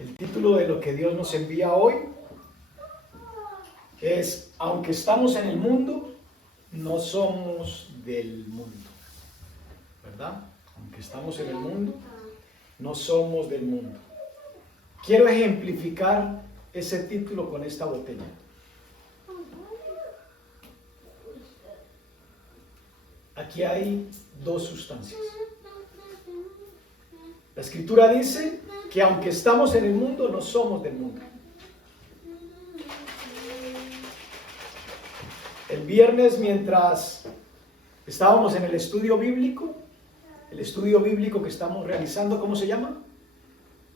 El título de lo que Dios nos envía hoy es: aunque estamos en el mundo, no somos del mundo. ¿Verdad? Aunque estamos en el mundo, no somos del mundo. Quiero ejemplificar ese título con esta botella. Aquí hay dos sustancias. La Escritura dice que aunque estamos en el mundo, no somos del mundo. El viernes, mientras estábamos en el estudio bíblico que estamos realizando, ¿cómo se llama?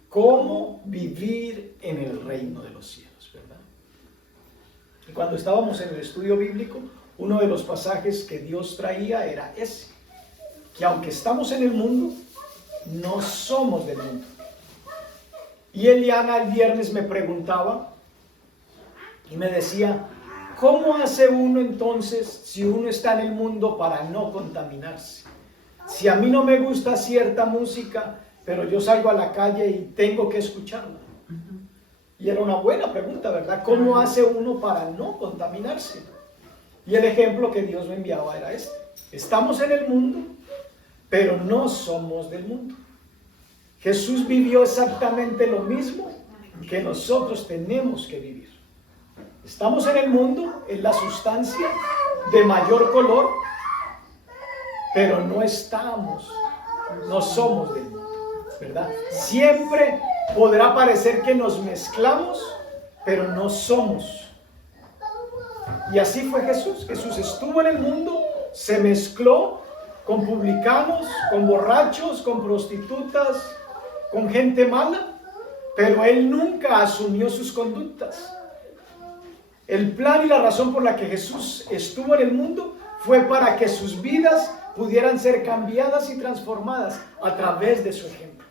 Cómo vivir en el reino de los cielos, ¿verdad? Y cuando estábamos en el estudio bíblico, uno de los pasajes que Dios traía era ese, que aunque estamos en el mundo, no somos del mundo. Y Eliana el viernes me preguntaba y me decía: ¿cómo hace uno entonces si uno está en el mundo para no contaminarse? Si a mí no me gusta cierta música, pero yo salgo a la calle y tengo que escucharla. Y era una buena pregunta, ¿verdad? ¿Cómo hace uno para no contaminarse? Y el ejemplo que Dios me enviaba era este: estamos en el mundo, pero no somos del mundo. Jesús vivió exactamente lo mismo que nosotros tenemos que vivir. Estamos en el mundo, en la sustancia de mayor color, pero no somos del mundo, ¿verdad? Siempre podrá parecer que nos mezclamos, pero no somos. Y así fue Jesús. Jesús estuvo en el mundo, se mezcló con publicanos, con borrachos, con prostitutas, con gente mala, pero Él nunca asumió sus conductas. El plan y la razón por la que Jesús estuvo en el mundo fue para que sus vidas pudieran ser cambiadas y transformadas a través de su ejemplo.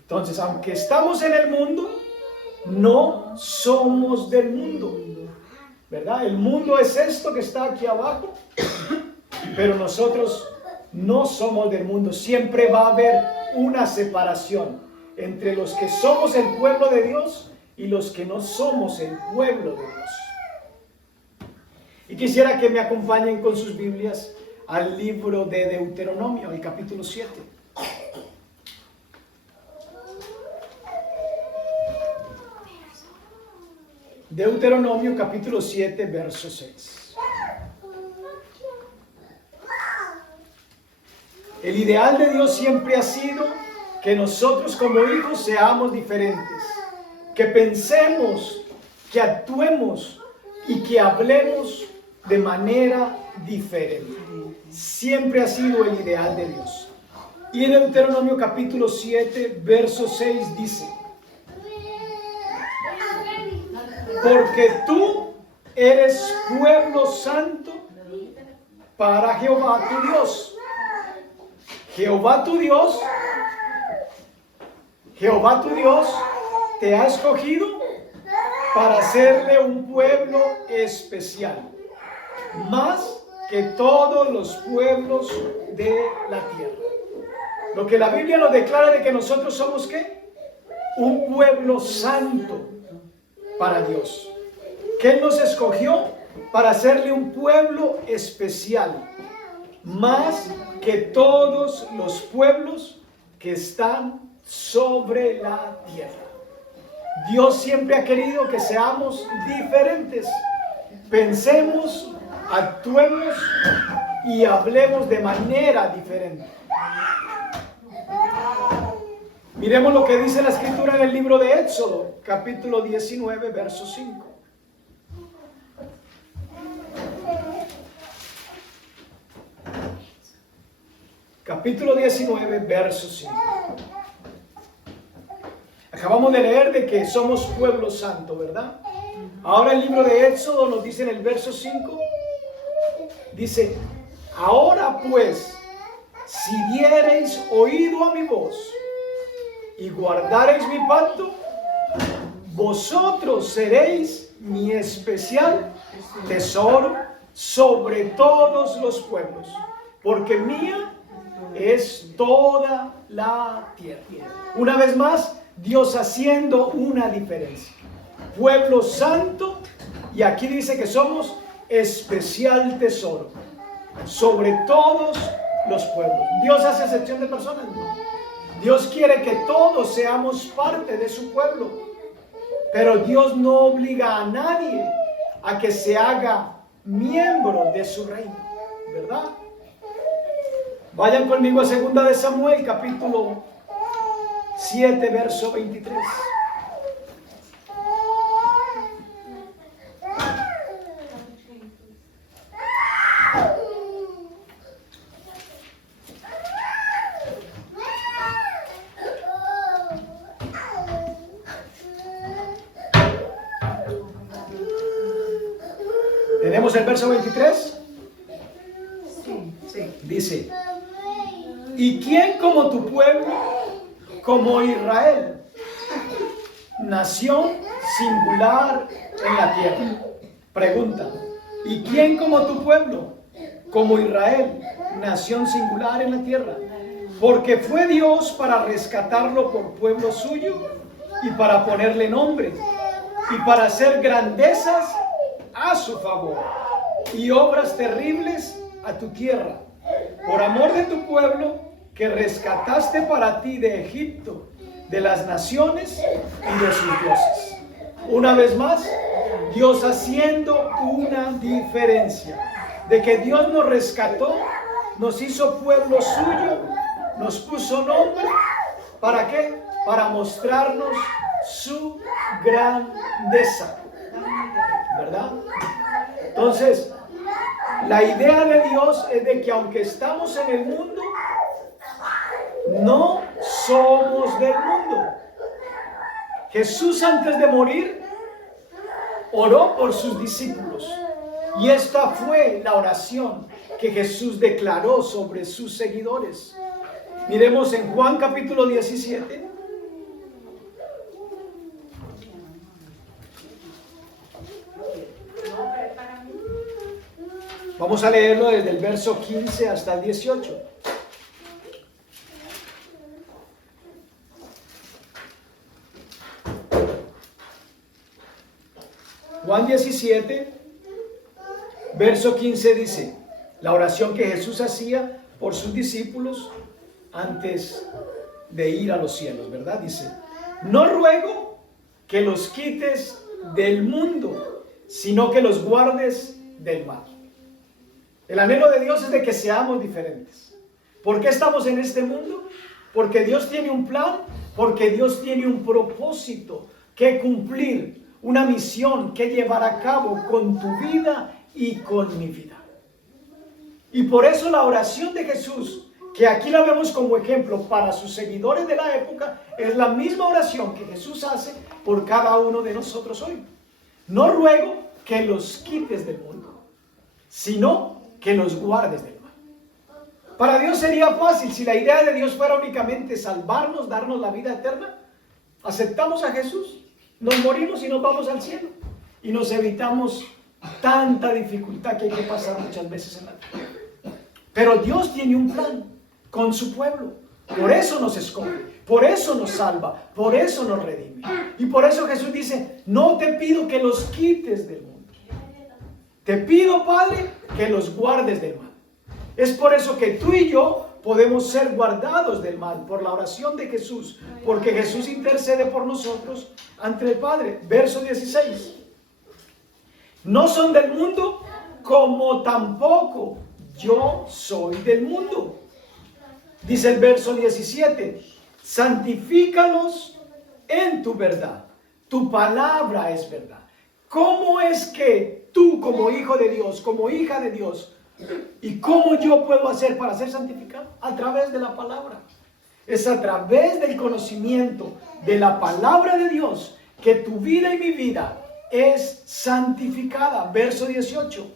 Entonces, aunque estamos en el mundo, no somos del mundo, ¿verdad? El mundo es esto que está aquí abajo, pero nosotros no somos del mundo. Siempre va a haber una separación entre los que somos el pueblo de Dios y los que no somos el pueblo de Dios. Y quisiera que me acompañen con sus Biblias al libro de Deuteronomio, el capítulo 7. Deuteronomio capítulo 7, verso 6. El ideal de Dios siempre ha sido que nosotros como hijos seamos diferentes, que pensemos, que actuemos y que hablemos de manera diferente. Siempre ha sido el ideal de Dios. Y en Deuteronomio capítulo 7, verso 6 dice: porque tú eres pueblo santo para Jehová tu Dios. Jehová tu Dios te ha escogido para hacerle un pueblo especial, más que todos los pueblos de la tierra. Lo que la Biblia nos declara de que nosotros somos ¿qué? Un pueblo santo para Dios, que Él nos escogió para hacerle un pueblo especial, más que todos los pueblos que están sobre la tierra. Dios siempre ha querido que seamos diferentes, pensemos, actuemos y hablemos de manera diferente. Miremos lo que dice la Escritura en el libro de Éxodo, capítulo 19, verso 5. Capítulo 19, verso 5. Acabamos de leer de que somos pueblo santo, ¿verdad? Ahora el libro de Éxodo nos dice en el verso 5, dice: ahora pues, si diereis oído a mi voz y guardareis mi pacto, vosotros seréis mi especial tesoro sobre todos los pueblos, porque mía es toda la tierra. Una vez más, Dios haciendo una diferencia. Pueblo santo, y aquí dice que somos especial tesoro sobre todos los pueblos. ¿Dios hace excepción de personas? No. Dios quiere que todos seamos parte de su pueblo, pero Dios no obliga a nadie a que se haga miembro de su reino, ¿verdad? Vayan conmigo a 2 de Samuel, capítulo 7, verso 23. ¿Tenemos el verso 23? Sí. Dice: ¿y quién como tu pueblo, como Israel, nación singular en la tierra? Pregunta: ¿y quién como tu pueblo, como Israel, nación singular en la tierra? Porque fue Dios para rescatarlo por pueblo suyo y para ponerle nombre y para hacer grandezas a su favor y obras terribles a tu tierra, por amor de tu pueblo que rescataste para ti de Egipto, de las naciones y de sus dioses. Una vez más, Dios haciendo una diferencia, de que Dios nos rescató, nos hizo pueblo suyo, nos puso nombre. ¿Para qué? Para mostrarnos su grandeza, ¿verdad? Entonces, la idea de Dios es de que aunque estamos en el mundo, no somos del mundo. Jesús, antes de morir, oró por sus discípulos, y esta fue la oración que Jesús declaró sobre sus seguidores. Miremos en Juan capítulo 17. Vamos a leerlo desde el verso 15 hasta el 18. Juan 17, verso 15 dice, la oración que Jesús hacía por sus discípulos antes de ir a los cielos, ¿verdad? Dice: no ruego que los quites del mundo, sino que los guardes del mal. El anhelo de Dios es de que seamos diferentes. ¿Por qué estamos en este mundo? Porque Dios tiene un plan, porque Dios tiene un propósito que cumplir, una misión que llevar a cabo con tu vida y con mi vida. Y por eso la oración de Jesús, que aquí la vemos como ejemplo para sus seguidores de la época, es la misma oración que Jesús hace por cada uno de nosotros hoy. No ruego que los quites del mundo, sino que los guardes del mal. Para Dios sería fácil si la idea de Dios fuera únicamente salvarnos, darnos la vida eterna. Aceptamos a Jesús, nos morimos y nos vamos al cielo, y nos evitamos tanta dificultad que hay que pasar muchas veces en la vida. Pero Dios tiene un plan con su pueblo. Por eso nos escoge, por eso nos salva, por eso nos redime. Y por eso Jesús dice: no te pido que los quites del mundo, te pido, Padre, que los guardes del mal. Es por eso que tú y yo podemos ser guardados del mal, por la oración de Jesús, porque Jesús intercede por nosotros ante el Padre. Verso 16. No son del mundo, como tampoco yo soy del mundo. Dice el verso 17: santifícalos en tu verdad, tu palabra es verdad. ¿Cómo es que tú, como hijo de Dios, como hija de Dios, y cómo yo puedo hacer para ser santificado? A través de la palabra. Es a través del conocimiento de la palabra de Dios que tu vida y mi vida es santificada. Verso 18.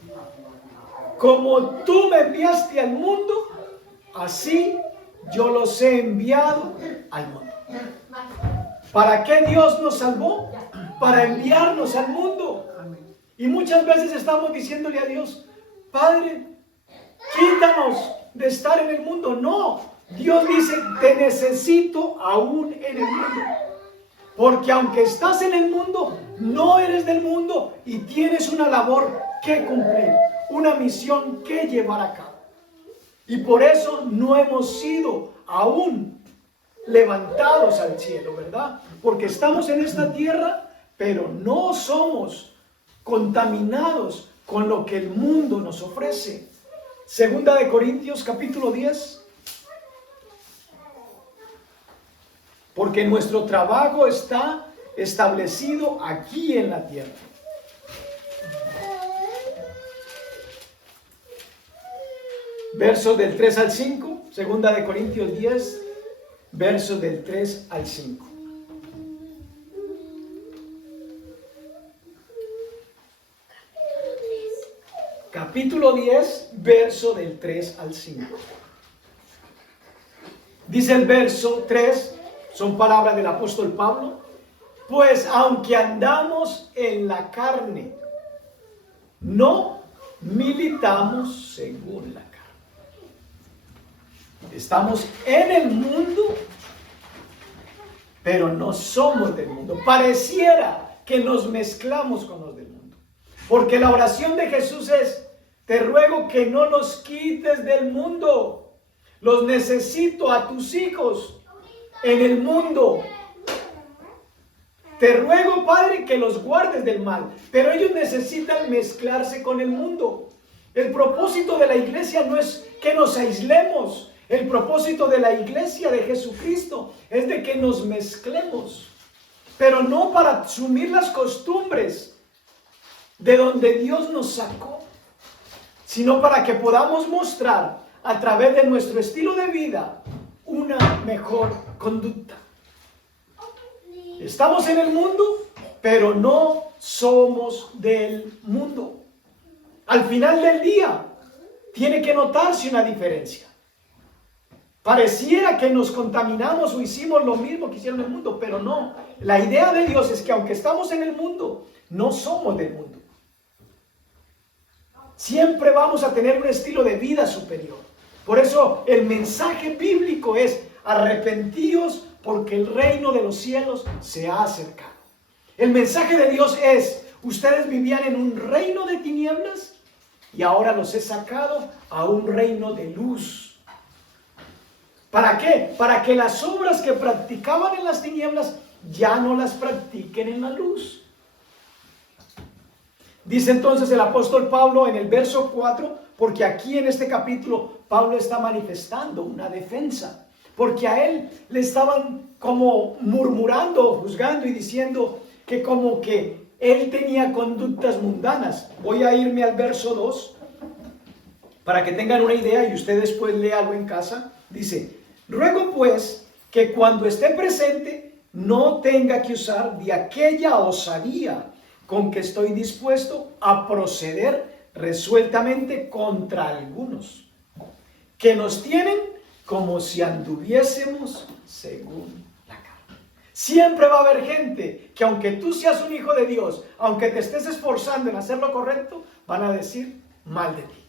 Como tú me enviaste al mundo, así yo los he enviado al mundo. ¿Para qué Dios nos salvó? Para enviarnos al mundo. Y muchas veces estamos diciéndole a Dios: Padre, quítanos de estar en el mundo. No, Dios dice: te necesito aún en el mundo. Porque aunque estás en el mundo, no eres del mundo y tienes una labor que cumplir, una misión que llevar a cabo. Y por eso no hemos sido aún levantados al cielo, ¿verdad? Porque estamos en esta tierra, pero no somos contaminados con lo que el mundo nos ofrece. Segunda de Corintios capítulo 10. Porque nuestro trabajo está establecido aquí en la tierra. Versos del 3 al 5, segunda de Corintios 10, versos del 3 al 5. Capítulo 10, verso del 3 al 5. Dice el verso 3, son palabras del apóstol Pablo: pues aunque andamos en la carne, no militamos según la carne. Estamos en el mundo, pero no somos del mundo. Pareciera que nos mezclamos con los del mundo. Porque la oración de Jesús es: te ruego que no los quites del mundo. Los necesito a tus hijos en el mundo. Te ruego, Padre, que los guardes del mal. Pero ellos necesitan mezclarse con el mundo. El propósito de la iglesia no es que nos aislemos. El propósito de la iglesia de Jesucristo es de que nos mezclemos. Pero no para asumir las costumbres de donde Dios nos sacó, sino para que podamos mostrar a través de nuestro estilo de vida una mejor conducta. Estamos en el mundo, pero no somos del mundo. Al final del día, tiene que notarse una diferencia. Pareciera que nos contaminamos o hicimos lo mismo que hicieron en el mundo, pero no. La idea de Dios es que aunque estamos en el mundo, no somos del mundo. Siempre vamos a tener un estilo de vida superior. Por eso el mensaje bíblico es: arrepentíos porque el reino de los cielos se ha acercado. El mensaje de Dios es: ustedes vivían en un reino de tinieblas y ahora los he sacado a un reino de luz. ¿Para qué? Para que las obras que practicaban en las tinieblas ya no las practiquen en la luz. Dice entonces el apóstol Pablo en el verso 4, porque aquí en este capítulo Pablo está manifestando una defensa, porque a él le estaban como murmurando, juzgando y diciendo que como que él tenía conductas mundanas. Voy a irme al verso 2 para que tengan una idea y usted después léalo en casa. Dice: ruego pues que cuando esté presente no tenga que usar de aquella osadía con que estoy dispuesto a proceder resueltamente contra algunos, que nos tienen como si anduviésemos según la carne. Siempre va a haber gente que, aunque tú seas un hijo de Dios, aunque te estés esforzando en hacer lo correcto, van a decir mal de ti,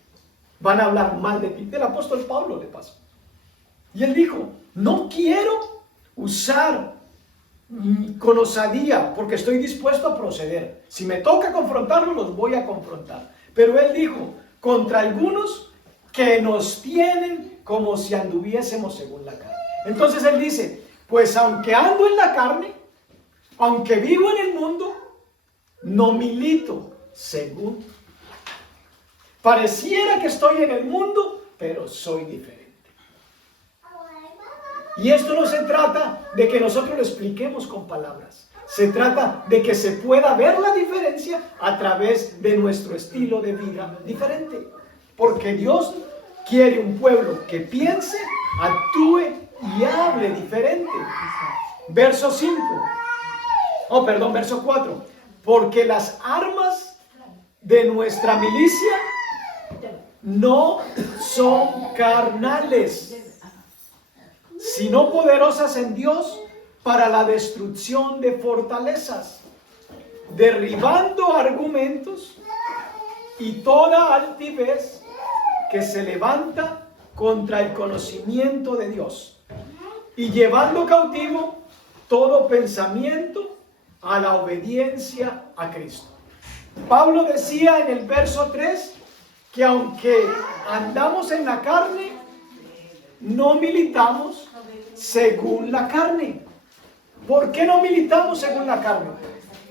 van a hablar mal de ti. Del apóstol Pablo le pasó. Y él dijo: no quiero usar con osadía, porque estoy dispuesto a proceder. Si me toca confrontarlos, los voy a confrontar. Pero él dijo: contra algunos que nos tienen como si anduviésemos según la carne. Entonces él dice: pues aunque ando en la carne, aunque vivo en el mundo, no milito según la carne. Pareciera que estoy en el mundo, pero soy diferente. Y esto no se trata de que nosotros lo expliquemos con palabras. Se trata de que se pueda ver la diferencia a través de nuestro estilo de vida diferente. Porque Dios quiere un pueblo que piense, actúe y hable diferente. Verso 4. Porque las armas de nuestra milicia no son carnales, sino poderosas en Dios para la destrucción de fortalezas, derribando argumentos y toda altivez que se levanta contra el conocimiento de Dios, y llevando cautivo todo pensamiento a la obediencia a Cristo. Pablo decía en el verso 3 que aunque andamos en la carne, no militamos según la carne. ¿Por qué no militamos según la carne?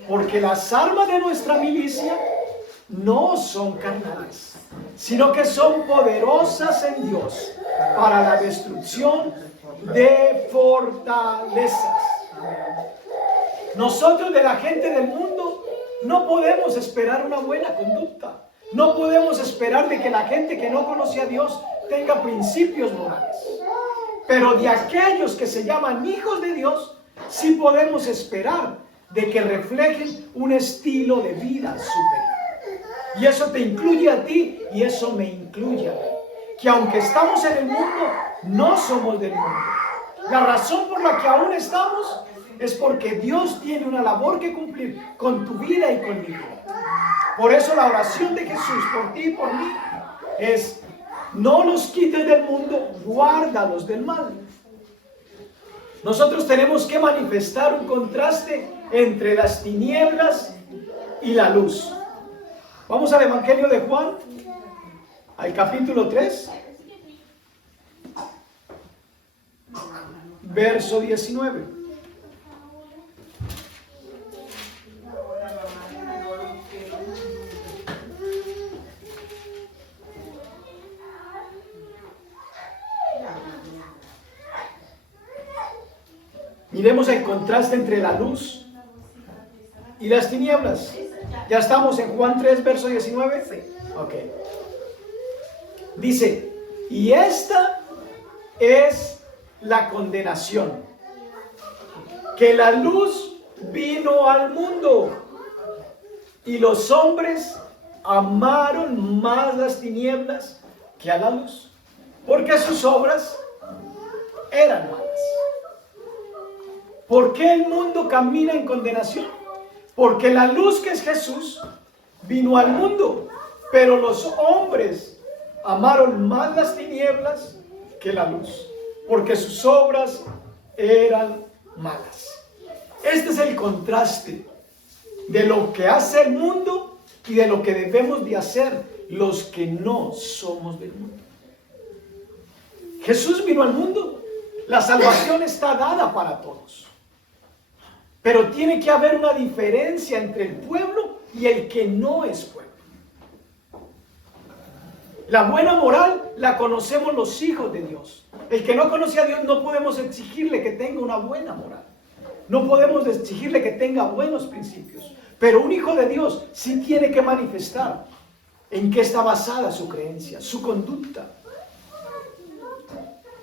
Porque las armas de nuestra milicia no son carnales, sino que son poderosas en Dios para la destrucción de fortalezas. Nosotros de la gente del mundo no podemos esperar una buena conducta. No podemos esperar de que la gente que no conoce a Dios tenga principios morales. Pero de aquellos que se llaman hijos de Dios, sí podemos esperar de que reflejen un estilo de vida superior. Y eso te incluye a ti y eso me incluye a mí. Que aunque estamos en el mundo, no somos del mundo. La razón por la que aún estamos es porque Dios tiene una labor que cumplir con tu vida y con mi vida. Por eso la oración de Jesús por ti y por mí es: no los quites del mundo, guárdalos del mal. Nosotros tenemos que manifestar un contraste entre las tinieblas y la luz. Vamos al Evangelio de Juan, al capítulo 3, verso 19. Miremos el contraste entre la luz y las tinieblas. ¿Ya estamos en Juan 3, verso 19? Sí. Ok. Dice: y esta es la condenación, que la luz vino al mundo, y los hombres amaron más las tinieblas que a la luz, porque sus obras eran malas. ¿Por qué el mundo camina en condenación? Porque la luz, que es Jesús, vino al mundo, pero los hombres amaron más las tinieblas que la luz, porque sus obras eran malas. Este es el contraste de lo que hace el mundo y de lo que debemos de hacer los que no somos del mundo. Jesús vino al mundo, la salvación está dada para todos. Pero tiene que haber una diferencia entre el pueblo y el que no es pueblo. La buena moral la conocemos los hijos de Dios. El que no conoce a Dios no podemos exigirle que tenga una buena moral. No podemos exigirle que tenga buenos principios. Pero un hijo de Dios sí tiene que manifestar en qué está basada su creencia, su conducta.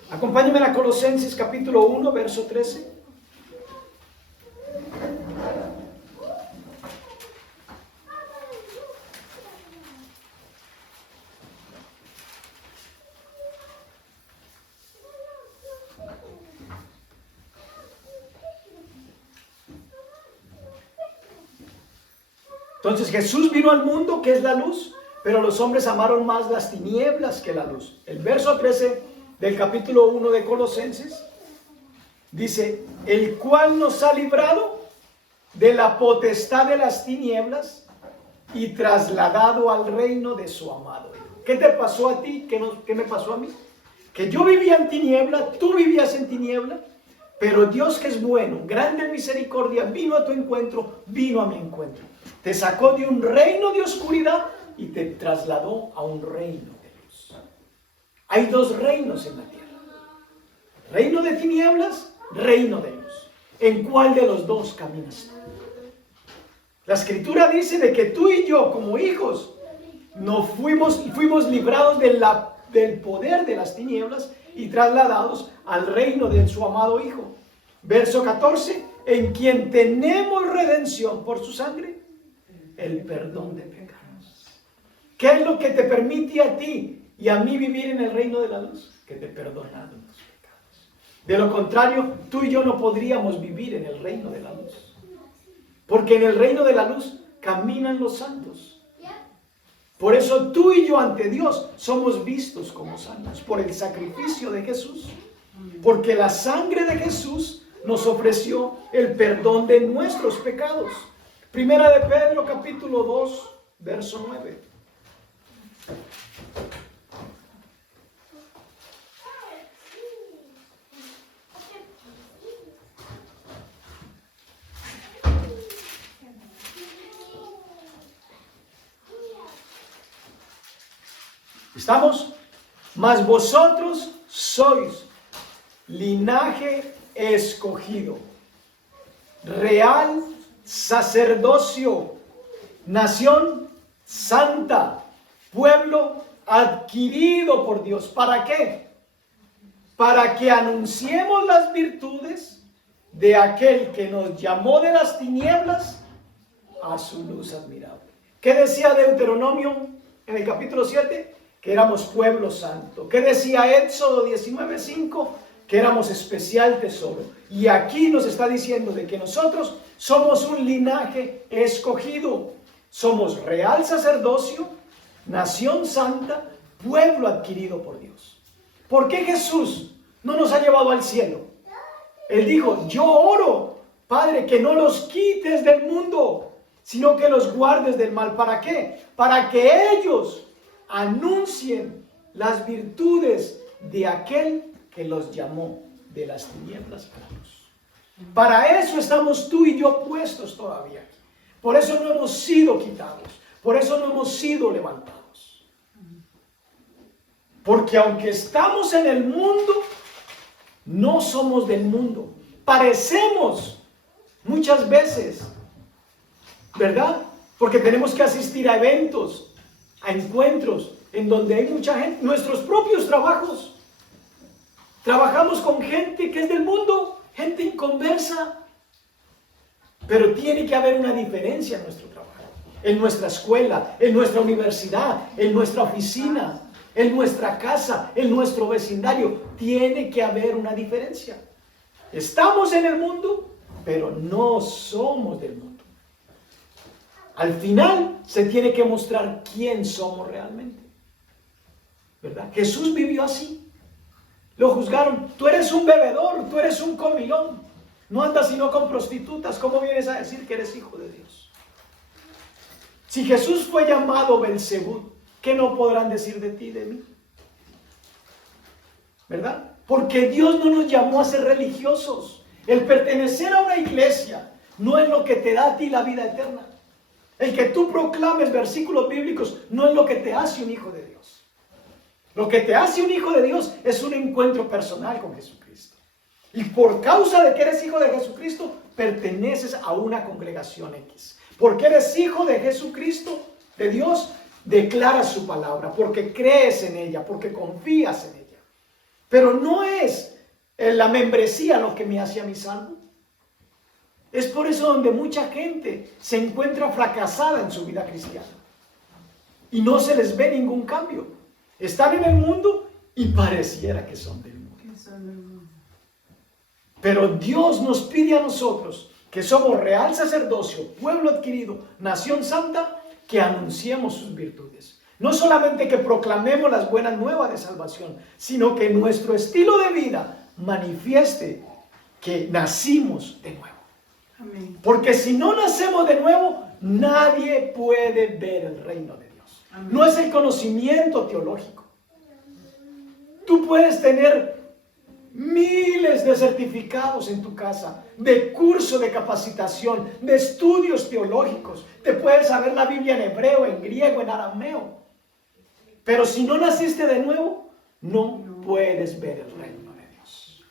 Acompáñenme a Colosenses capítulo 1, verso 13. Entonces Jesús vino al mundo, que es la luz, pero los hombres amaron más las tinieblas que la luz. El verso 13 del capítulo 1 de Colosenses dice: el cual nos ha librado de la potestad de las tinieblas y trasladado al reino de su amado. ¿Qué te pasó a ti? ¿Qué me pasó a mí? Que yo vivía en tiniebla, tú vivías en tiniebla, pero Dios, que es bueno, grande en misericordia, vino a tu encuentro, vino a mi encuentro. Te sacó de un reino de oscuridad y te trasladó a un reino de luz. Hay dos reinos en la tierra: reino de tinieblas, reino de luz. ¿En cuál de los dos caminas tú? La Escritura dice de que tú y yo, como hijos, nos fuimos librados del poder de las tinieblas y trasladados al reino de su amado Hijo. Verso 14: en quien tenemos redención por su sangre, el perdón de pecados. ¿Qué es lo que te permite a ti y a mí vivir en el reino de la luz? Que te perdonaron los pecados. De lo contrario, tú y yo no podríamos vivir en el reino de la luz. Porque en el reino de la luz caminan los santos. Por eso tú y yo ante Dios somos vistos como santos por el sacrificio de Jesús. Porque la sangre de Jesús nos ofreció el perdón de nuestros pecados. Primera de Pedro, capítulo 2, verso 9. ¿Estamos? Mas vosotros sois linaje escogido, real sacerdocio, nación santa, pueblo adquirido por Dios. ¿Para qué? Para que anunciemos las virtudes de aquel que nos llamó de las tinieblas a su luz admirable. ¿Qué decía Deuteronomio en el capítulo 7? Que éramos pueblo santo. ¿Qué decía Éxodo 19:5? Que éramos especial tesoro. Y aquí nos está diciendo de que nosotros somos un linaje escogido. Somos real sacerdocio, nación santa, pueblo adquirido por Dios. ¿Por qué Jesús no nos ha llevado al cielo? Él dijo, yo oro, Padre, que no los quites del mundo, sino que los guardes del mal. ¿Para qué? Para que ellos anuncien las virtudes de aquel que los llamó de las tinieblas a la luz. Para eso estamos tú y yo puestos todavía. Por eso no hemos sido quitados. Por eso no hemos sido levantados. Porque aunque estamos en el mundo, no somos del mundo. Parecemos muchas veces, ¿verdad? Porque tenemos que asistir a eventos, a encuentros en donde hay mucha gente, nuestros propios trabajos. Trabajamos con gente que es del mundo, gente inconversa. Pero tiene que haber una diferencia en nuestro trabajo, en nuestra escuela, en nuestra universidad, en nuestra oficina, en nuestra casa, en nuestro vecindario. Tiene que haber una diferencia. Estamos en el mundo, pero no somos del mundo. Al final se tiene que mostrar quién somos realmente, ¿verdad? Jesús vivió así. Lo juzgaron. Tú eres un bebedor, tú eres un comilón. No andas sino con prostitutas. ¿Cómo vienes a decir que eres hijo de Dios? Si Jesús fue llamado Belzebú, ¿qué no podrán decir de ti y de mí? ¿Verdad? Porque Dios no nos llamó a ser religiosos. El pertenecer a una iglesia no es lo que te da a ti la vida eterna. El que tú proclames versículos bíblicos no es lo que te hace un hijo de Dios. Lo que te hace un hijo de Dios es un encuentro personal con Jesucristo. Y por causa de que eres hijo de Jesucristo, perteneces a una congregación X. Porque eres hijo de Jesucristo, de Dios, declaras su palabra, porque crees en ella, porque confías en ella. Pero no es la membresía lo que me hace a mí salvo. Es por eso donde mucha gente se encuentra fracasada en su vida cristiana. Y no se les ve ningún cambio. Están en el mundo y pareciera que son del mundo. Pero Dios nos pide a nosotros, que somos real sacerdocio, pueblo adquirido, nación santa, que anunciemos sus virtudes. No solamente que proclamemos las buenas nuevas de salvación, sino que nuestro estilo de vida manifieste que nacimos de nuevo. Amén. Porque si no nacemos de nuevo, nadie puede ver el reino de Dios. Amén. No es el conocimiento teológico. Tú puedes tener miles de certificados en tu casa, de curso de capacitación, de estudios teológicos. Te puedes saber la Biblia en hebreo, en griego, en arameo. Pero si no naciste de nuevo, no puedes ver el reino de Dios.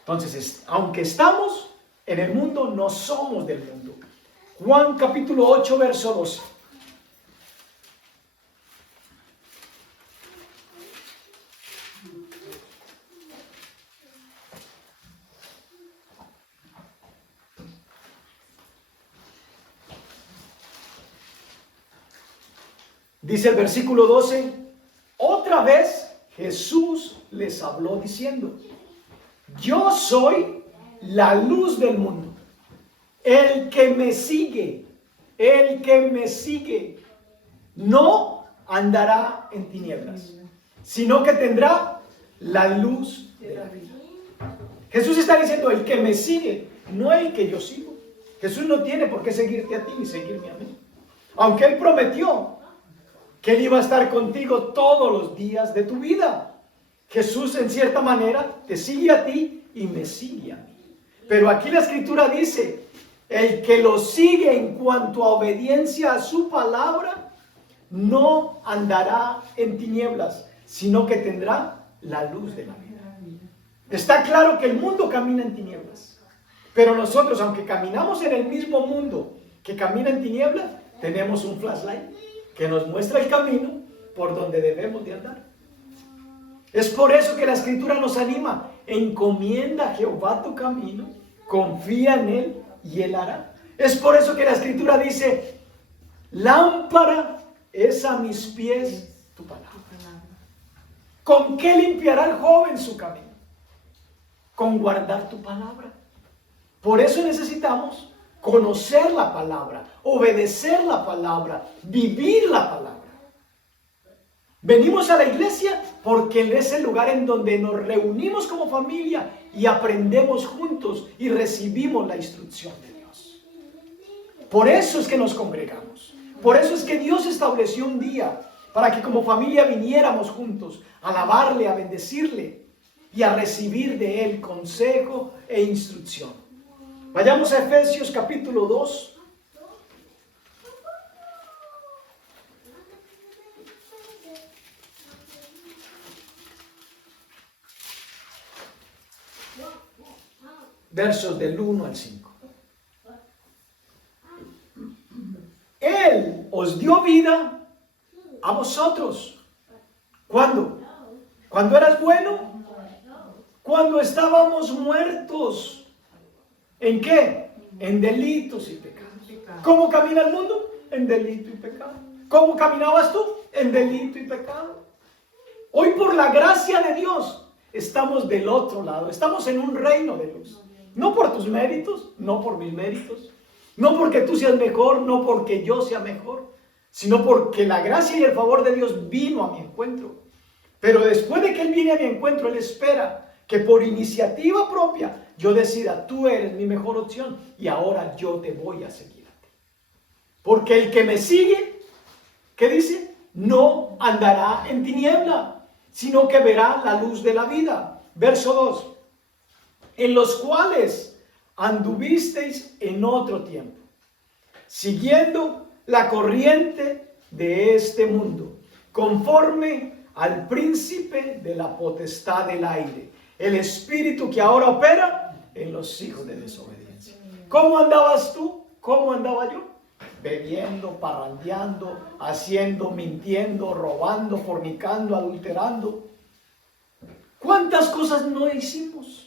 Entonces, aunque estamos en el mundo, no somos del mundo. Juan capítulo 8, verso 12. Dice el versículo 12, otra vez Jesús les habló diciendo, yo soy la luz del mundo. El que me sigue, no andará en tinieblas, sino que tendrá la luz de la vida. Jesús está diciendo, el que me sigue, no el que yo sigo. Jesús no tiene por qué seguirte a ti ni seguirme a mí. Aunque Él prometió que Él iba a estar contigo todos los días de tu vida. Jesús en cierta manera te sigue a ti y me sigue a mí. Pero aquí la Escritura dice, el que lo sigue en cuanto a obediencia a su palabra, no andará en tinieblas, sino que tendrá la luz de la vida. Está claro que el mundo camina en tinieblas, pero nosotros, aunque caminamos en el mismo mundo que camina en tinieblas, tenemos un flashlight que nos muestra el camino por donde debemos de andar. Es por eso que la Escritura nos anima, encomienda a Jehová tu camino, confía en Él y Él hará. Es por eso que la Escritura dice, lámpara es a mis pies tu palabra. ¿Con qué limpiará el joven su camino? Con guardar tu palabra. Por eso necesitamos conocer la palabra, obedecer la palabra, vivir la palabra. Venimos a la iglesia porque es el lugar en donde nos reunimos como familia y aprendemos juntos y recibimos la instrucción de Dios. Por eso es que nos congregamos. Por eso es que Dios estableció un día para que como familia viniéramos juntos a alabarle, a bendecirle y a recibir de Él consejo e instrucción. Vayamos a Efesios capítulo 2. Versos del 1 al 5. Él os dio vida a vosotros. ¿Cuándo? ¿Cuándo eras bueno? Cuando estábamos muertos. ¿En qué? En delitos y pecados. ¿Cómo camina el mundo? En delito y pecado. ¿Cómo caminabas tú? En delito y pecado. Hoy por la gracia de Dios estamos del otro lado. Estamos en un reino de luz. No por tus méritos, no por mis méritos. No porque tú seas mejor, no porque yo sea mejor, sino porque la gracia y el favor de Dios vino a mi encuentro. Pero después de que Él viene a mi encuentro, Él espera que por iniciativa propia yo decida, tú eres mi mejor opción y ahora yo te voy a seguir a ti. Porque el que me sigue, ¿qué dice? No andará en tiniebla, sino que verá la luz de la vida. Verso 2. En los cuales anduvisteis en otro tiempo, siguiendo la corriente de este mundo, conforme al príncipe de la potestad del aire, el espíritu que ahora opera en los hijos de desobediencia. ¿Cómo andabas tú? ¿Cómo andaba yo? Bebiendo, parrandeando, haciendo, mintiendo, robando, fornicando, adulterando. ¿Cuántas cosas no hicimos?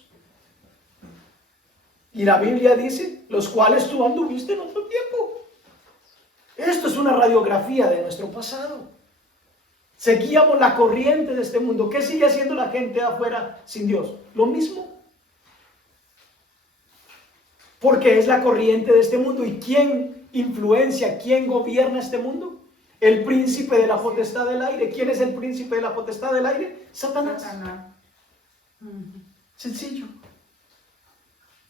Y la Biblia dice, los cuales tú anduviste en otro tiempo. Esto es una radiografía de nuestro pasado. Seguíamos la corriente de este mundo. ¿Qué sigue haciendo la gente afuera sin Dios? Lo mismo. Porque es la corriente de este mundo. ¿Y quién influencia, quién gobierna este mundo? El príncipe de la potestad del aire. ¿Quién es el príncipe de la potestad del aire? Satanás. Sencillo.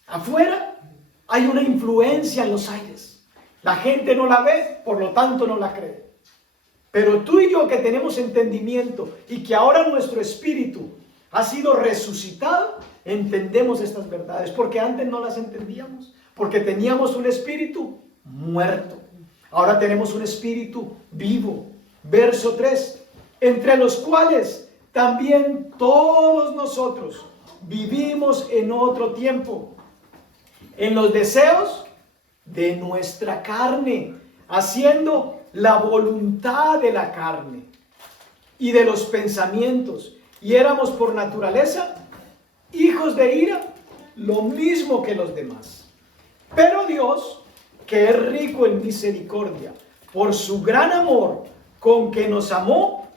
Afuera hay una influencia en los aires. La gente no la ve, por lo tanto no la cree. Pero tú y yo que tenemos entendimiento y que ahora nuestro espíritu ha sido resucitado, entendemos estas verdades, porque antes no las entendíamos, porque teníamos un espíritu muerto. Ahora tenemos un espíritu vivo. Verso 3, entre los cuales también todos nosotros vivimos en otro tiempo, en los deseos de nuestra carne, haciendo la voluntad de la carne y de los pensamientos, y éramos por naturaleza hijos de ira, lo mismo que los demás. Pero Dios, que es rico en misericordia, por su gran amor con que nos amó,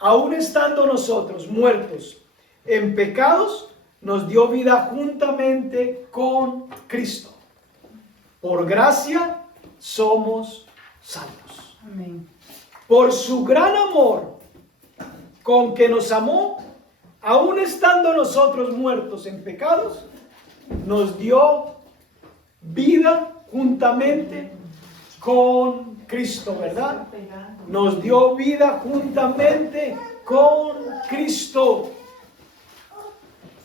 aun estando nosotros muertos en pecados, nos dio vida juntamente con Cristo. Por gracia somos salvos. Amén. Por su gran amor con que nos amó, aun estando nosotros muertos en pecados, nos dio vida juntamente con Cristo, ¿verdad? Nos dio vida juntamente con Cristo.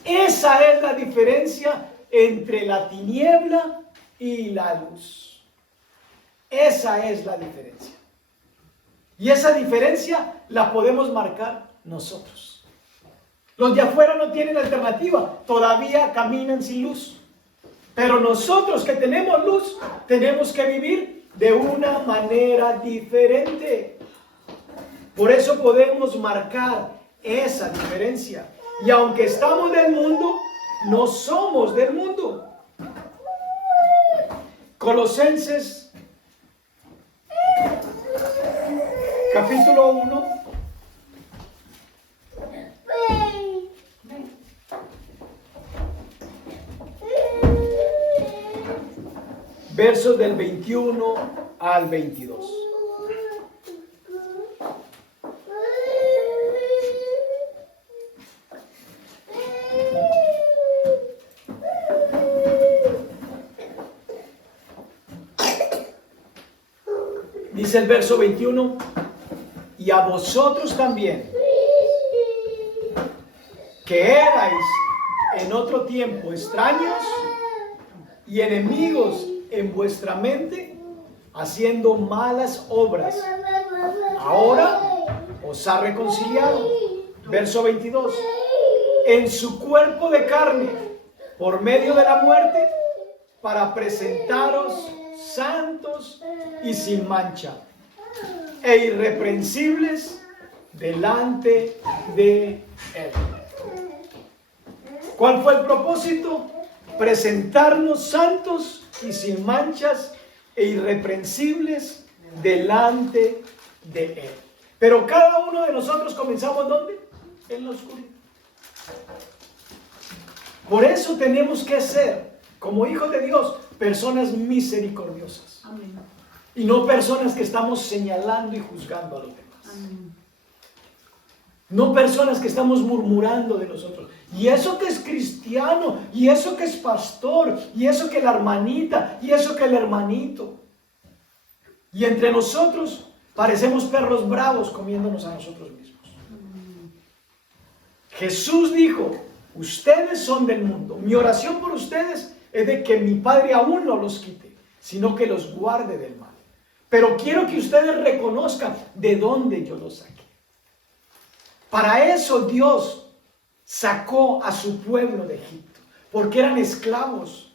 Esa es la diferencia entre la tiniebla y la luz. Esa es la diferencia. Y esa diferencia la podemos marcar nosotros. Los de afuera no tienen alternativa, todavía caminan sin luz. Pero nosotros que tenemos luz, tenemos que vivir de una manera diferente. Por eso podemos marcar esa diferencia. Y aunque estamos del mundo, no somos del mundo. Colosenses, capítulo 1. Versos del 21 al 22. Dice el verso 21, y a vosotros también, que erais en otro tiempo extraños y enemigos en vuestra mente, haciendo malas obras, ahora os ha reconciliado. Verso 22, en su cuerpo de carne, por medio de la muerte, para presentaros santos y sin mancha e irreprensibles delante de Él. ¿Cuál fue el propósito? Presentarnos santos y sin manchas e irreprensibles delante de Él. Pero cada uno de nosotros comenzamos ¿dónde? En la oscuridad. Por eso tenemos que ser, como hijos de Dios, personas misericordiosas. Amén. Y no personas que estamos señalando y juzgando a los demás. Amén. No personas que estamos murmurando de nosotros. Y eso que es cristiano, y eso que es pastor, y eso que la hermanita, y eso que el hermanito. Y entre nosotros parecemos perros bravos comiéndonos a nosotros mismos. Amén. Jesús dijo, ustedes son del mundo. Mi oración por ustedes es de que mi Padre aún no los quite, sino que los guarde del mal. Pero quiero que ustedes reconozcan de dónde yo los saqué. Para eso Dios sacó a su pueblo de Egipto, porque eran esclavos,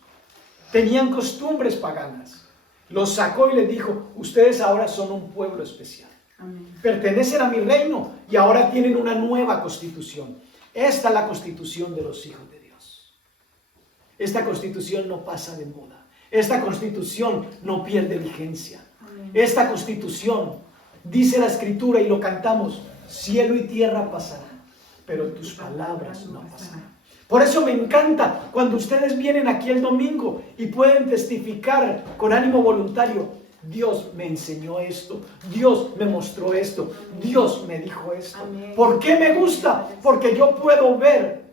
tenían costumbres paganas. Los sacó y les dijo, ustedes ahora son un pueblo especial. Amén. Pertenecen a mi reino y ahora tienen una nueva constitución. Esta es la constitución de los hijos de Dios. Esta constitución no pasa de moda. Esta constitución no pierde vigencia. Amén. Esta constitución, dice la escritura y lo cantamos, cielo y tierra pasarán, pero tus palabras no pasarán. Por eso me encanta cuando ustedes vienen aquí el domingo y pueden testificar con ánimo voluntario, Dios me enseñó esto, Dios me mostró esto, Dios me dijo esto. Amén. ¿Por qué me gusta? Porque yo puedo ver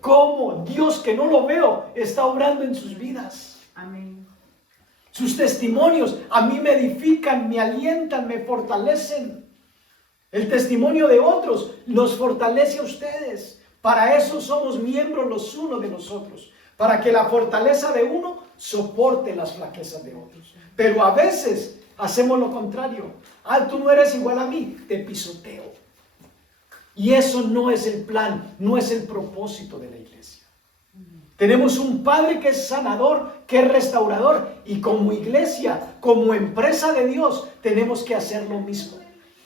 cómo Dios, que no lo veo, está obrando en sus vidas. Amén. Sus testimonios a mí me edifican, me alientan, me fortalecen. El testimonio de otros los fortalece a ustedes. Para eso somos miembros los unos de los otros. Para que la fortaleza de uno soporte las flaquezas de otros. Pero a veces hacemos lo contrario. Tú no eres igual a mí, te pisoteo. Y eso no es el plan, no es el propósito de la iglesia. Tenemos un Padre que es sanador, que es restaurador. Y como iglesia, como empresa de Dios, tenemos que hacer lo mismo.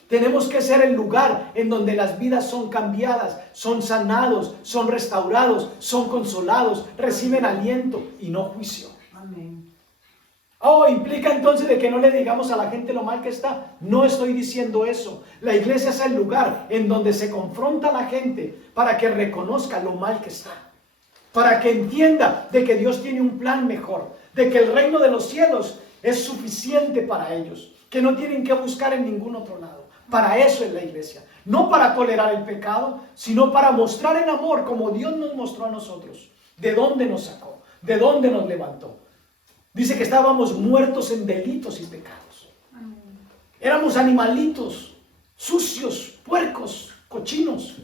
Tenemos que ser el lugar en donde las vidas son cambiadas, son sanados, son restaurados, son consolados, reciben aliento y no juicio. Amén. Implica entonces de que no le digamos a la gente lo mal que está. No estoy diciendo eso. La iglesia es el lugar en donde se confronta a la gente para que reconozca lo mal que está. Para que entienda de que Dios tiene un plan mejor, de que el reino de los cielos es suficiente para ellos, que no tienen que buscar en ningún otro lado. Para eso es la iglesia, no para tolerar el pecado, sino para mostrar en amor como Dios nos mostró a nosotros, de dónde nos sacó, ¿De dónde nos levantó? Dice que estábamos muertos en delitos y pecados. Éramos animalitos, sucios, puercos, cochinos.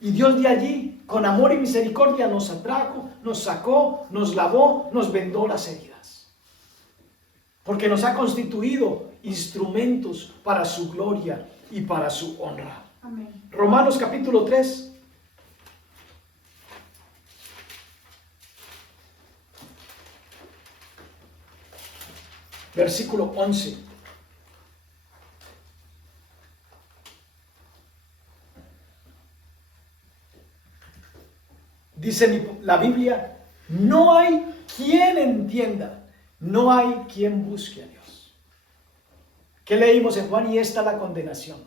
Y Dios de allí, con amor y misericordia, nos atrajo, nos sacó, nos lavó, nos vendó las heridas. Porque nos ha constituido instrumentos para su gloria y para su honra. Amén. Romanos capítulo 3. Versículo 11. Dice la Biblia, no hay quien entienda, no hay quien busque a Dios. ¿Qué leímos en Juan? Y esta es la condenación,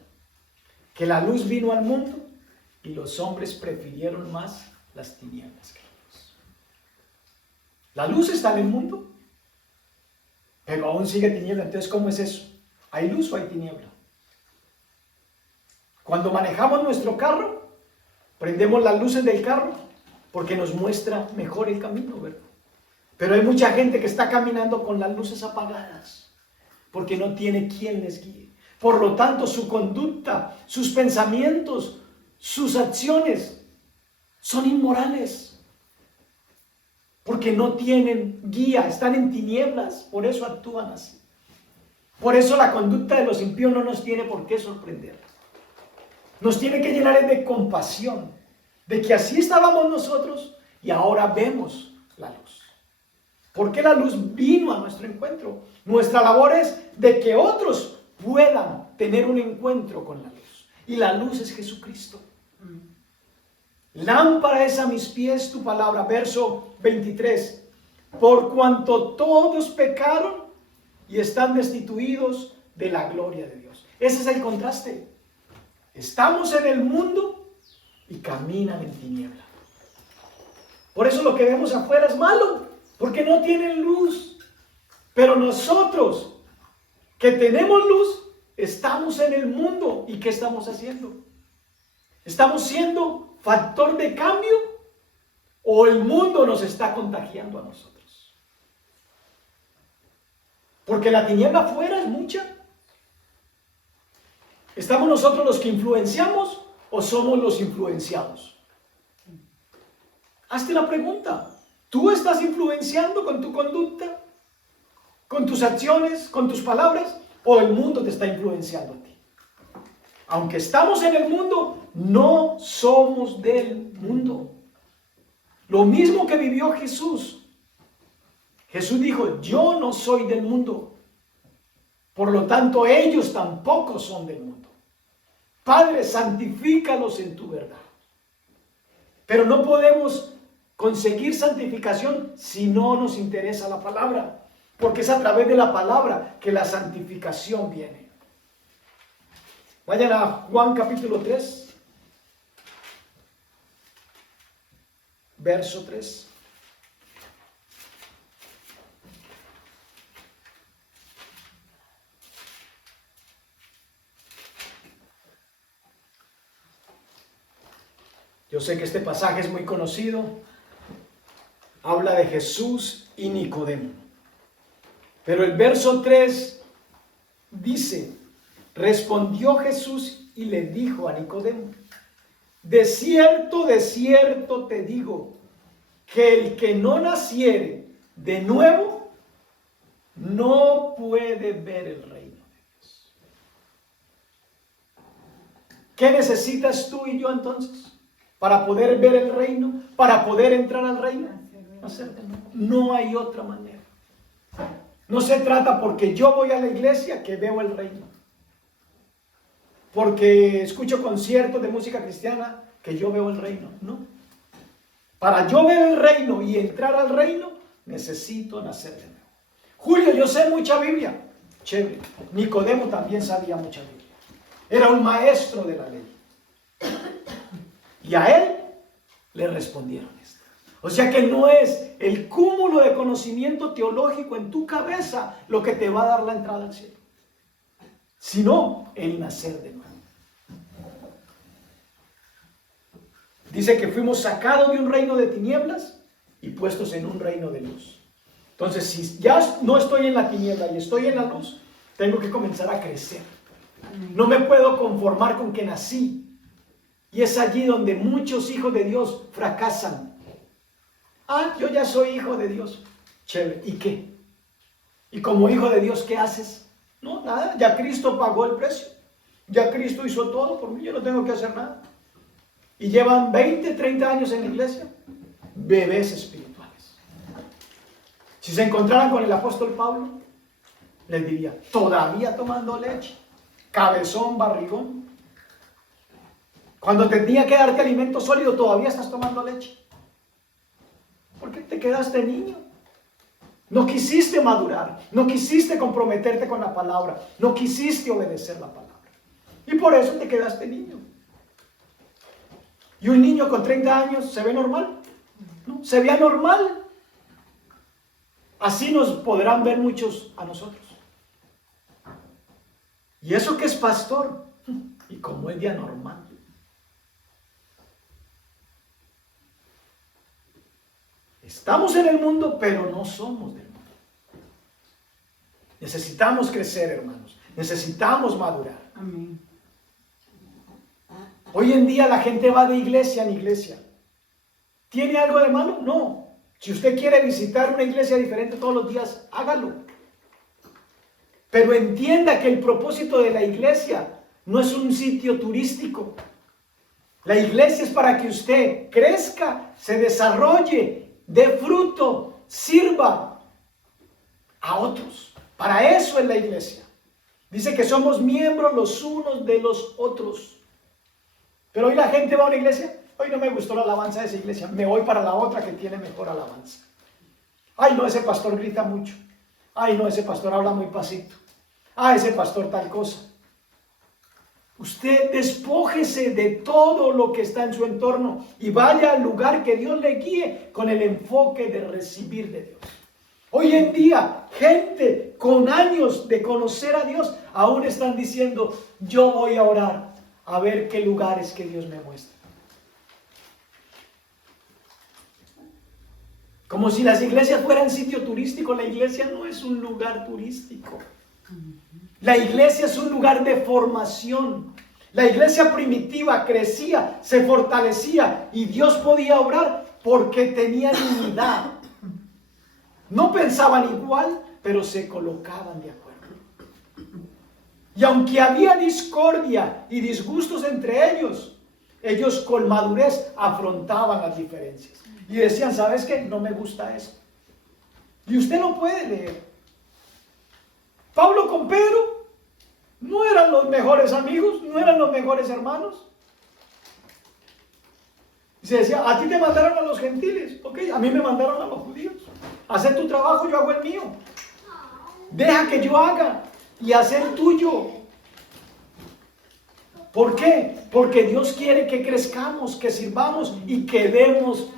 que la luz vino al mundo y los hombres prefirieron más las tinieblas que la luz. La luz está en el mundo, pero aún sigue tiniebla. Entonces, ¿cómo es eso? ¿Hay luz o hay tiniebla? Cuando manejamos nuestro carro, prendemos las luces del carro porque nos muestra mejor el camino, ¿verdad? Pero hay mucha gente que está caminando con las luces apagadas porque no tiene quien les guíe. Por lo tanto, su conducta, sus pensamientos, sus acciones son inmorales porque no tienen guía, están en tinieblas, por eso actúan así. Por eso la conducta de los impíos no nos tiene por qué sorprender. Nos tiene que llenar de compasión, de que así estábamos nosotros y ahora vemos la luz. Porque la luz vino a nuestro encuentro. Nuestra labor es de que otros puedan tener un encuentro con la luz. Y la luz es Jesucristo. Lámpara es a mis pies tu palabra. Verso 23. Por cuanto todos pecaron y están destituidos de la gloria de Dios. Ese es el contraste. Estamos en el mundo y caminan en tiniebla. Por eso lo que vemos afuera es malo, porque no tienen luz. Pero nosotros que tenemos luz, estamos en el mundo. ¿Y qué estamos haciendo? ¿Estamos siendo factor de cambio o el mundo nos está contagiando a nosotros? Porque la tiniebla afuera es mucha. ¿Estamos nosotros los que influenciamos o somos los influenciados? Hazte la pregunta. ¿Tú estás influenciando con tu conducta, con tus acciones, con tus palabras, o el mundo te está influenciando a ti? Aunque estamos en el mundo, no somos del mundo. Lo mismo que vivió Jesús. Jesús dijo, yo no soy del mundo. Por lo tanto, ellos tampoco son del mundo. Padre, santifícalos en tu verdad. Pero no podemos conseguir santificación si no nos interesa la palabra, porque es a través de la palabra que la santificación viene. Vayan a Juan capítulo 3, verso 3. Yo sé que este pasaje es muy conocido. Habla de Jesús y Nicodemo. Pero el verso 3 dice, respondió Jesús y le dijo a Nicodemo, de cierto te digo, que el que no naciere de nuevo, no puede ver el reino de Dios. ¿Qué necesitas tú y yo entonces para poder ver el reino, para poder entrar al reino? No hay otra manera. No se trata porque yo voy a la iglesia que veo el reino, porque escucho conciertos de música cristiana que yo veo el reino. No. Para yo ver el reino y entrar al reino, necesito nacer de nuevo. Julio, yo sé mucha Biblia. Chévere. Nicodemo también sabía mucha Biblia. Era un maestro de la ley. Y a él le respondieron esto. O sea que no es el cúmulo de conocimiento teológico en tu cabeza lo que te va a dar la entrada al cielo, sino el nacer de nuevo. Dice que fuimos sacados de un reino de tinieblas y puestos en un reino de luz. Entonces, si ya no estoy en la tiniebla y estoy en la luz, tengo que comenzar a crecer. No me puedo conformar con que nací. Y es allí donde muchos hijos de Dios fracasan. Ah, yo ya soy hijo de Dios. Chévere, ¿y qué? Y como hijo de Dios, ¿qué haces? No, nada, ya Cristo pagó el precio. Ya Cristo hizo todo por mí, yo no tengo que hacer nada. Y llevan 20, 30 años en la iglesia, bebés espirituales. Si se encontraran con el apóstol Pablo, les diría, todavía tomando leche, cabezón, barrigón. Cuando tenía que darte alimento sólido, todavía estás tomando leche. ¿Por qué te quedaste niño? No quisiste madurar, no quisiste comprometerte con la palabra, no quisiste obedecer la palabra. Y por eso te quedaste niño. ¿Y un niño con 30 años se ve normal? ¿No? Se ve anormal. Así nos podrán ver muchos a nosotros. ¿Y eso que es pastor? ¿Y cómo es de anormal? Estamos en el mundo, pero no somos del mundo. Necesitamos crecer, hermanos. Necesitamos madurar. Amén. Hoy en día la gente va de iglesia en iglesia. ¿Tiene algo de malo? No. Si usted quiere visitar una iglesia diferente todos los días, hágalo. Pero entienda que el propósito de la iglesia no es un sitio turístico. La iglesia es para que usted crezca, se desarrolle, dé fruto, sirva a otros. Para eso es la iglesia. Dice que somos miembros los unos de los otros. Pero hoy la gente va a una iglesia, hoy no me gustó la alabanza de esa iglesia, me voy para la otra que tiene mejor alabanza. Ay, no, ese pastor grita mucho. Ay, no, ese pastor habla muy pasito. Ah, ese pastor tal cosa. Usted despójese de todo lo que está en su entorno y vaya al lugar que Dios le guíe con el enfoque de recibir de Dios. Hoy en día, gente con años de conocer a Dios aún están diciendo, yo voy a orar a ver qué lugares que Dios me muestra. Como si las iglesias fueran sitio turístico. La iglesia no es un lugar turístico. La iglesia es un lugar de formación. La iglesia primitiva crecía, se fortalecía y Dios podía obrar porque tenían unidad. No pensaban igual, pero se colocaban de acuerdo. Y aunque había discordia y disgustos entre ellos, ellos con madurez afrontaban las diferencias. Y decían, ¿sabes qué? No me gusta eso. Y usted lo puede leer. Pablo con Pedro no eran los mejores amigos, no eran los mejores hermanos. Y se decía, a ti te mandaron a los gentiles, ok, a mí me mandaron a los judíos. Haz tu trabajo, yo hago el mío. Deja que yo haga y haz el tuyo. ¿Por qué? Porque Dios quiere que crezcamos, que sirvamos y que demos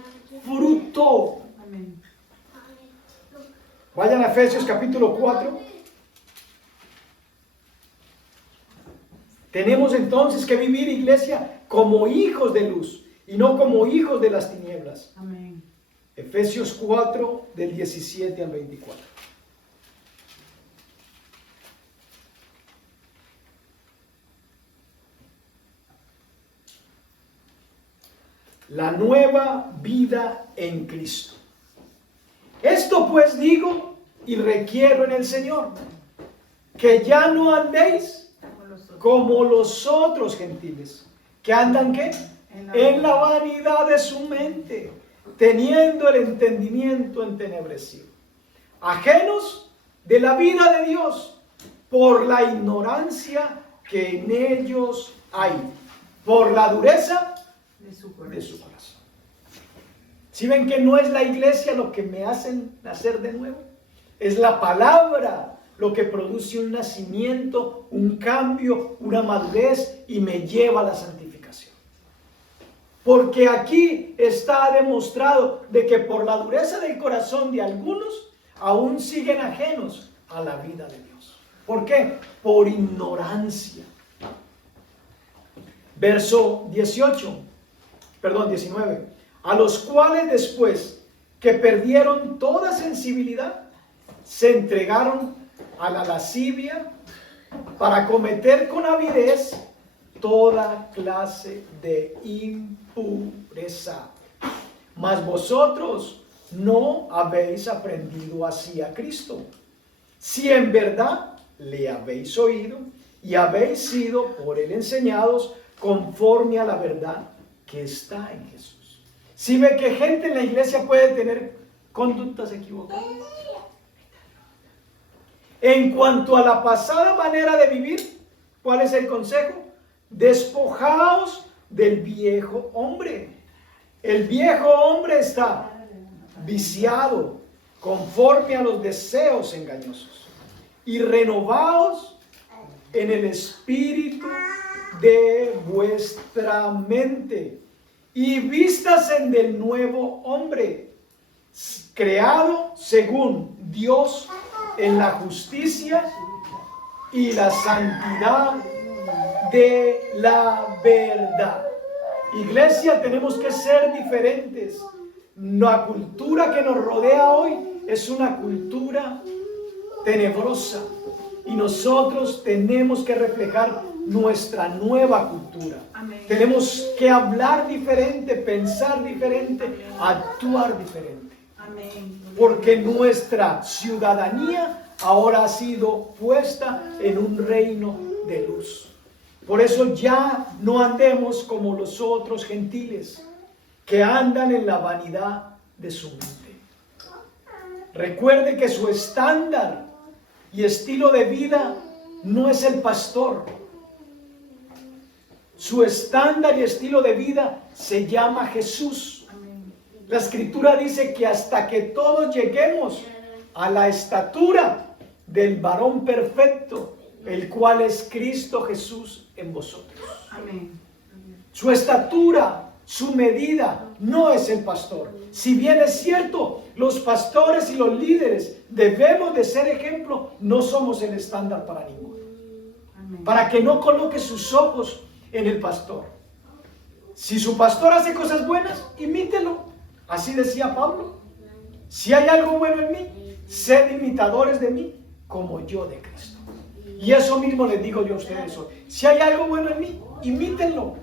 fruto. Amén. Vayan a Efesios capítulo 4. Tenemos entonces que vivir, iglesia, como hijos de luz y no como hijos de las tinieblas. Amén. Efesios 4, del 17 al 24. La nueva vida en Cristo. Esto pues digo y requiero en el Señor, que ya no andéis como los otros gentiles, que andan ¿qué? En la vanidad de su mente, teniendo el entendimiento entenebrecido, ajenos de la vida de Dios, por la ignorancia que en ellos hay, por la dureza de su corazón. ¿Sí ven que no es la iglesia lo que me hacen nacer de nuevo? Es la palabra lo que produce un nacimiento, un cambio, una madurez y me lleva a la santificación. Porque aquí está demostrado de que por la dureza del corazón de algunos aún siguen ajenos a la vida de Dios. ¿Por qué? Por ignorancia. Verso 19. A los cuales después que perdieron toda sensibilidad, se entregaron a la lascivia para cometer con avidez toda clase de impureza. Mas vosotros no habéis aprendido así a Cristo, si en verdad le habéis oído y habéis sido por él enseñados conforme a la verdad que está en Jesús. Si ve que gente en la iglesia puede tener conductas equivocadas. En cuanto a la pasada manera de vivir, ¿cuál es el consejo? Despojaos del viejo hombre. El viejo hombre está viciado conforme a los deseos engañosos, y renovaos en el espíritu de vuestra mente, y vístase del nuevo hombre, creado según Dios en la justicia y la santidad de la verdad. Iglesia, tenemos que ser diferentes. La cultura que nos rodea hoy es una cultura tenebrosa y nosotros tenemos que reflejar nuestra nueva cultura. Amén. Tenemos que hablar diferente, pensar diferente, actuar diferente. Amén. Porque nuestra ciudadanía ahora ha sido puesta en un reino de luz. Por eso ya no andemos como los otros gentiles que andan en la vanidad de su mente. Recuerde que su estándar y estilo de vida no es el pastor. Su estándar y estilo de vida se llama Jesús. La Escritura dice que hasta que todos lleguemos a la estatura del varón perfecto, el cual es Cristo Jesús en vosotros. Amén. Su estatura, su medida, no es el pastor. Si bien es cierto, los pastores y los líderes debemos de ser ejemplo, no somos el estándar para ninguno. Amén. Para que no coloque sus ojos en el pastor. Si su pastor hace cosas buenas, imítelo. Así decía Pablo. Si hay algo bueno en mí, sed imitadores de mí, como yo de Cristo. Y eso mismo les digo yo a ustedes hoy. Si hay algo bueno en mí, imítenlo.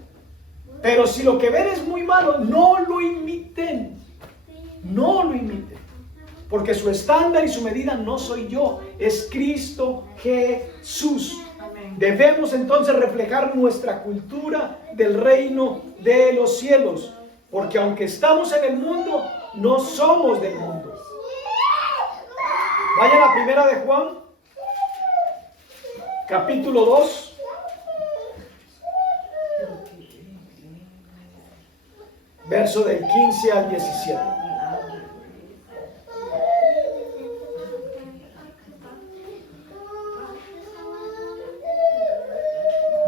Pero si lo que ven es muy malo, no lo imiten. No lo imiten. Porque su estándar y su medida no soy yo, es Cristo Jesús. Amén. Debemos entonces reflejar nuestra cultura del reino de los cielos. Porque aunque estamos en el mundo, no somos del mundo. Vayan a Primera de Juan, capítulo 2. Verso del 15 al 17.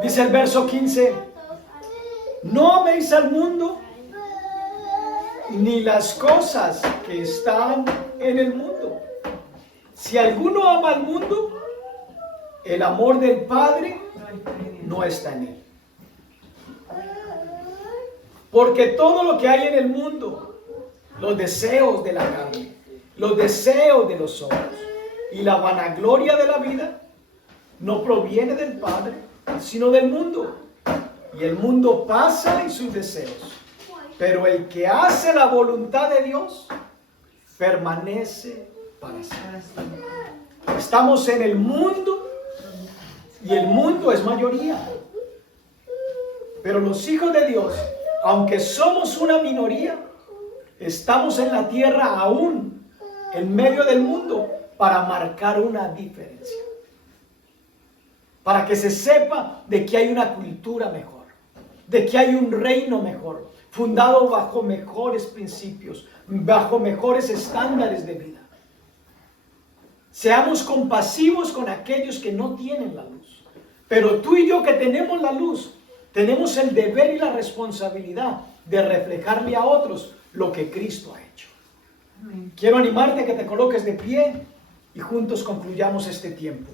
Dice el verso 15: no améis al mundo, ni las cosas que están en el mundo. Si alguno ama al mundo, el amor del Padre no está en él. Porque todo lo que hay en el mundo, los deseos de la carne, los deseos de los ojos y la vanagloria de la vida, no proviene del Padre, sino del mundo. Y el mundo pasa y sus deseos. Pero el que hace la voluntad de Dios, permanece para siempre. Estamos en el mundo y el mundo es mayoría. Pero los hijos de Dios, aunque somos una minoría, estamos en la tierra aún, en medio del mundo, para marcar una diferencia. Para que se sepa de que hay una cultura mejor, de que hay un reino mejor, fundado bajo mejores principios, bajo mejores estándares de vida. Seamos compasivos con aquellos que no tienen la luz. Pero tú y yo que tenemos la luz, tenemos el deber y la responsabilidad de reflejarle a otros lo que Cristo ha hecho. Amén. Quiero animarte a que te coloques de pie y juntos concluyamos este tiempo.